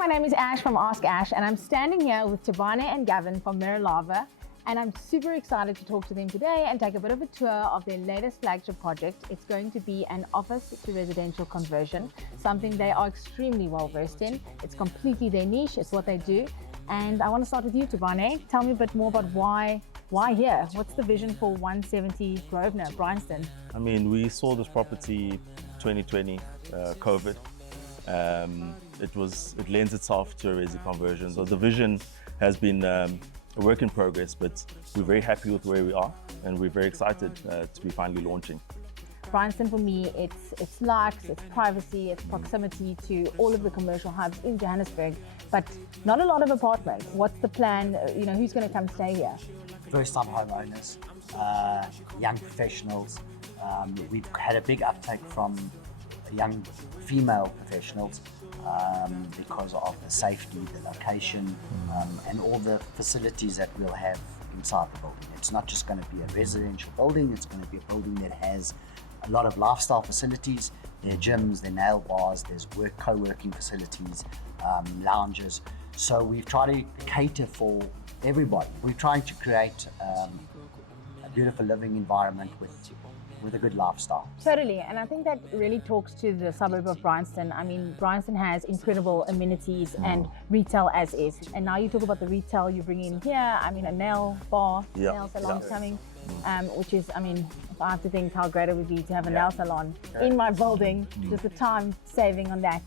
my name is Ash from Ask Ash, and I'm standing here with Tabane and Gavin from Merelava, and I'm super excited to talk to them today and take a bit of a tour of their latest flagship project. It's going to be an office to residential conversion, something they are extremely well versed in. It's completely their niche, it's what they do. And I want to start with you, Tabane. Tell me a bit more about why here? What's the vision for 170 Grosvenor, Bryanston? I mean, we saw this property 2020, COVID. It lends itself to a resi conversion. So the vision has been a work in progress, but we're very happy with where we are, and we're very excited to be finally launching. Bryanston, for me, it's luxe, it's privacy, it's proximity to all of the commercial hubs in Johannesburg, but not a lot of apartments. What's the plan? You know, who's going to come stay here? First-time homeowners, young professionals. We've had a big uptake from young female professionals because of the safety, the location, and all the facilities that we'll have inside the building. It's not just going to be a residential building, it's going to be a building that has a lot of lifestyle facilities. There are gyms, there are nail bars, there's co-working facilities, lounges. So we've tried to cater for everybody. We're trying to create a beautiful living environment with a good lifestyle. Totally, and I think that really talks to the suburb of Bryanston. I mean, Bryanston has incredible amenities and retail as is. And now you talk about the retail you bring in here. I mean, a nail bar, nail salon coming, which is, I mean, if I have to think how great it would be to have a nail salon in my building, just the time saving on that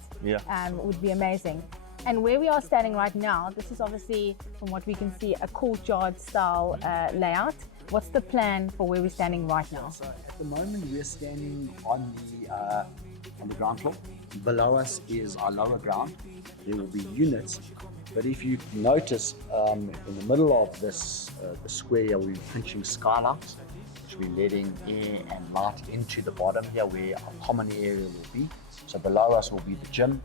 would be amazing. And where we are standing right now, this is obviously, from what we can see, a courtyard style layout. What's the plan for where we're standing right now? So at the moment, we're standing on the ground floor. Below us is our lower ground. There will be units, but if you notice, in the middle of this the square, we're pinching skylights, which we're letting air and light into the bottom here, where our common area will be. So below us will be the gym.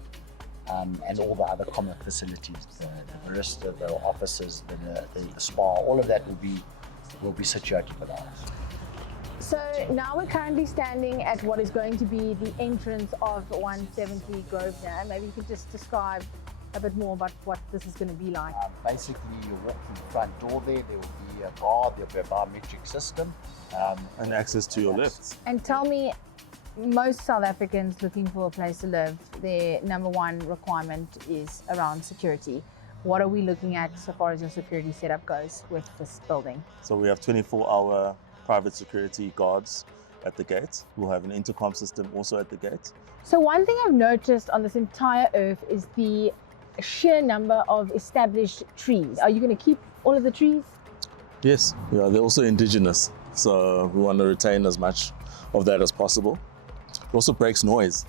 And all the other common facilities, the barista, the offices, the spa, all of that will be situated below us. So now we're currently standing at what is going to be the entrance of 170 Grosvenor. Maybe you could just describe a bit more about what this is going to be like. Basically, you walk through the front door there will be a bar, there'll be a biometric system. And access to your lifts. And tell me, most South Africans looking for a place to live, their number one requirement is around security. What are we looking at so far as your security setup goes with this building? So we have 24-hour private security guards at the gate. We'll have an intercom system also at the gate. So one thing I've noticed on this entire earth is the sheer number of established trees. Are you going to keep all of the trees? Yes, they're also indigenous. So we want to retain as much of that as possible. It also breaks noise.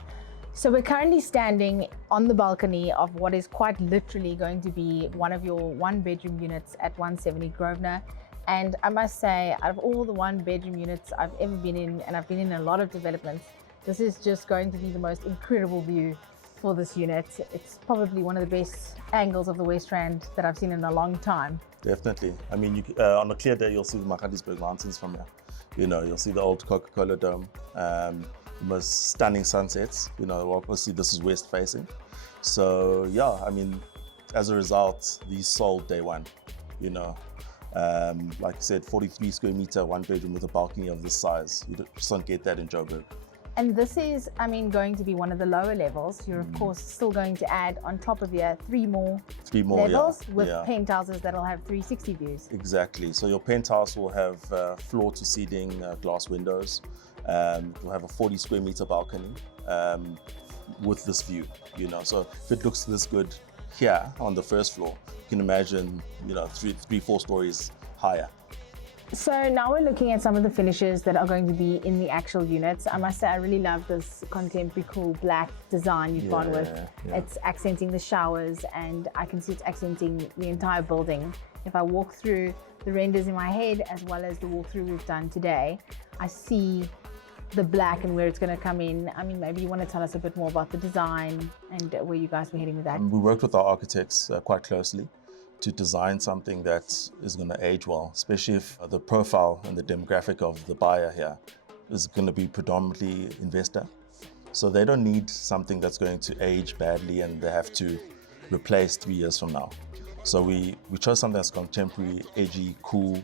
So we're currently standing on the balcony of what is quite literally going to be one of your one-bedroom units at 170 Grosvenor. And I must say, out of all the one-bedroom units I've ever been in, and I've been in a lot of developments, this is just going to be the most incredible view for this unit. It's probably one of the best angles of the West Rand that I've seen in a long time. Definitely. I mean, on a clear day, you'll see the Johannesburg mountains from here. You know, you'll see the old Coca-Cola Dome. The most stunning sunsets. You know, obviously this is west facing. So yeah, I mean, as a result, these sold day one. You know, like I said, 43 square meter, one bedroom with a balcony of this size. You just don't get that in Joburg. And this is, I mean, going to be one of the lower levels. You're of course still going to add on top of here three more levels with penthouses that'll have 360 views. Exactly. So your penthouse will have floor to ceiling glass windows. It will have a 40 square meter balcony with this view. You know, so if it looks this good here on the first floor, you can imagine, you know, three, 4 stories higher. So now we're looking at some of the finishes that are going to be in the actual units. I must say, I really love this contemporary cool black design you've gone with. It's accenting the showers, and I can see it's accenting the entire building. If I walk through the renders in my head, as well as the walkthrough we've done today, I see the black and where it's going to come in. I mean, maybe you want to tell us a bit more about the design and where you guys were heading with that. We worked with our architects quite closely to design something that is going to age well, especially if the profile and the demographic of the buyer here is going to be predominantly investor. So they don't need something that's going to age badly and they have to replace 3 years from now. So we chose something that's contemporary, edgy, cool,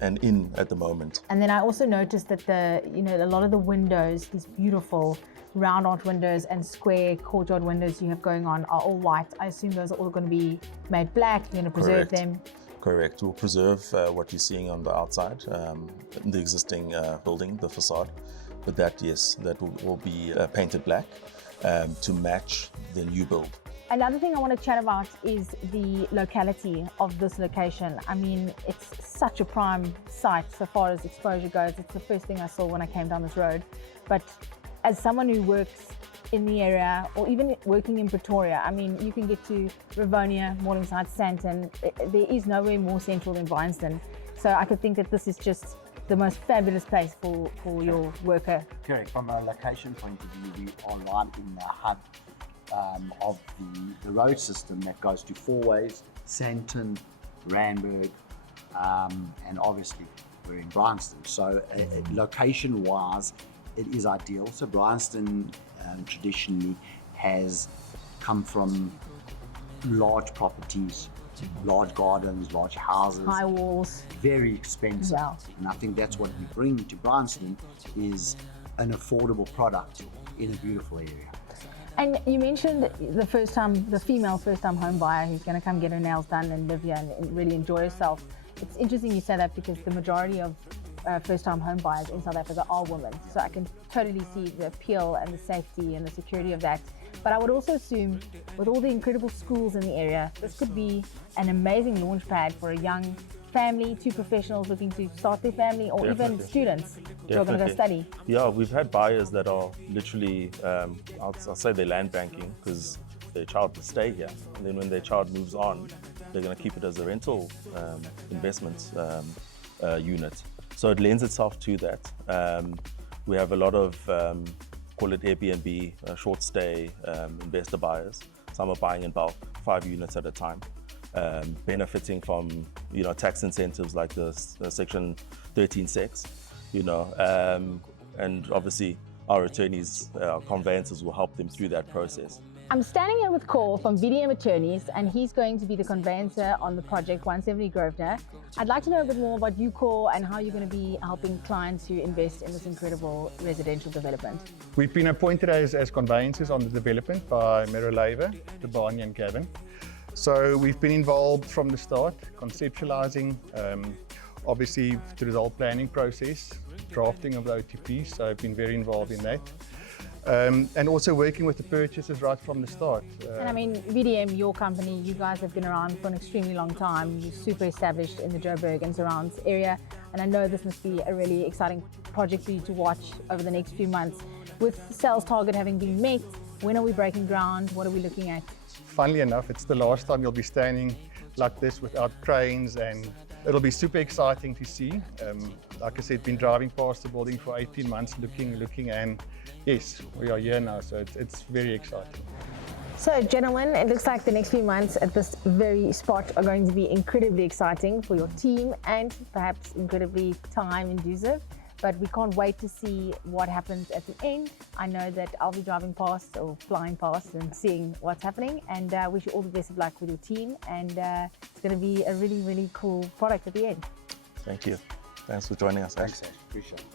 and in at the moment. And then I also noticed that a lot of the windows, these beautiful round arch windows and square courtyard windows you have going on are all white. I assume those are all going to be made black. You're going to preserve them. Correct. We'll preserve what you're seeing on the outside, in the existing building, the facade. But that will be painted black to match the new build. Another thing I want to chat about is the locality of this location. I mean, it's such a prime site so far as exposure goes. It's the first thing I saw when I came down this road. But as someone who works in the area, or even working in Pretoria, I mean, you can get to Grosvenor, Morningside, Sandton. There is nowhere more central than Bryanston. So I could think that this is just the most fabulous place for your worker. Correct. From a location point of view, we are right in the hub of the road system that goes to four ways, Sandton, Randburg, and obviously we're in Bryanston. So location-wise, it is ideal. So Bryanston traditionally has come from large properties, large gardens, large houses, high walls, very expensive. Yeah. And I think that's what we bring to Bryanston is an affordable product in a beautiful area. And you mentioned the female first-time home buyer who's going to come get her nails done and live here and really enjoy herself. It's interesting you say that because the majority of first-time home buyers in South Africa are women. So I can totally see the appeal and the safety and the security of that. But I would also assume with all the incredible schools in the area, this could be an amazing launch pad for a young family, two professionals looking to start their family, or even students who are going to go study. Yeah, we've had buyers that are literally, I'll say they're land banking because their child will stay here. And then when their child moves on, they're going to keep it as a rental investment unit. So it lends itself to that. We have a lot of, call it Airbnb, short stay investor buyers. Some are buying in bulk, 5 units at a time. Benefiting from tax incentives like the Section 13(6), and obviously our attorneys, our conveyancers will help them through that process. I'm standing here with Cor from VDM Attorneys, and he's going to be the conveyancer on the project 170 Grosvenor. I'd like to know a bit more about you, Cor, and how you're going to be helping clients who invest in this incredible residential development. We've been appointed as conveyancers on the development by Merelava, the Barney and Gavin. So we've been involved from the start, conceptualizing, obviously through the whole planning process, drafting of the OTPs, so I've been very involved in that. And also working with the purchasers right from the start. And I mean, VDM, your company, you guys have been around for an extremely long time. You're super established in the Joburg and surrounds area. And I know this must be a really exciting project for you to watch over the next few months. With the sales target having been met, when are we breaking ground? What are we looking at? Funnily enough, it's the last time you'll be standing like this without cranes, and it'll be super exciting to see. Like I said, been driving past the building for 18 months, looking, and yes, we are here now, so it's very exciting. So gentlemen, it looks like the next few months at this very spot are going to be incredibly exciting for your team and perhaps incredibly time-inducive. But we can't wait to see what happens at the end. I know that I'll be driving past or flying past and seeing what's happening, and wish you all the best of luck with your team, and it's going to be a really, really cool product at the end. Thank you. Thanks for joining us, Ash. Thanks, Ash. Appreciate it.